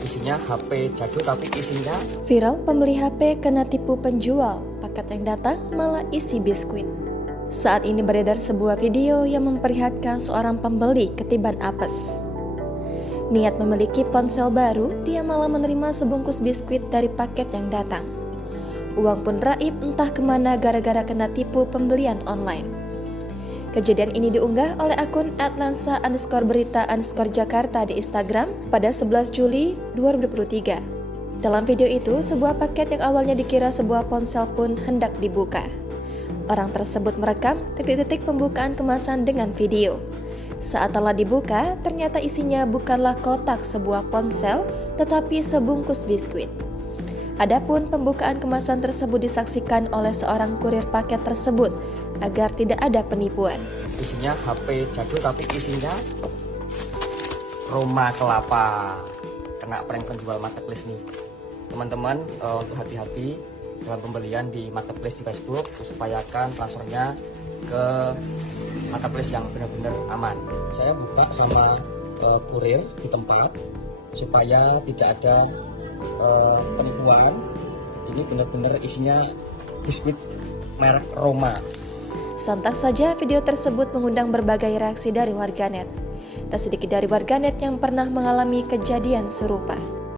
Isinya HP jadul tapi isinya Viral pembeli HP kena tipu penjual, paket yang datang malah isi biskuit. Saat ini beredar sebuah video yang memperlihatkan seorang pembeli ketiban apes. Niat memiliki ponsel baru, dia malah menerima sebungkus biskuit dari paket yang datang. Uang pun raib entah kemana gara-gara kena tipu pembelian online. Kejadian ini diunggah oleh akun @lansa_berita_jakarta di Instagram pada 11 Juli 2023. Dalam video itu, sebuah paket yang awalnya dikira sebuah ponsel pun hendak dibuka. Orang tersebut merekam detik-detik pembukaan kemasan dengan video. Saat telah dibuka, ternyata isinya bukanlah kotak sebuah ponsel, tetapi sebungkus biskuit. Adapun pembukaan kemasan tersebut disaksikan oleh seorang kurir paket tersebut agar tidak ada penipuan. isinya HP jadul tapi isinya Roma kelapa. Kena prank penjual marketplace nih teman-teman. Untuk hati-hati dalam pembelian di marketplace di Facebook, upayakan transfernya ke marketplace yang benar-benar aman. Saya buka sama kurir di tempat supaya tidak ada penipuan. Ini benar-benar isinya biskuit merek Roma. Sontak saja video tersebut mengundang berbagai reaksi dari warganet. Tak sedikit dari warganet yang pernah mengalami kejadian serupa.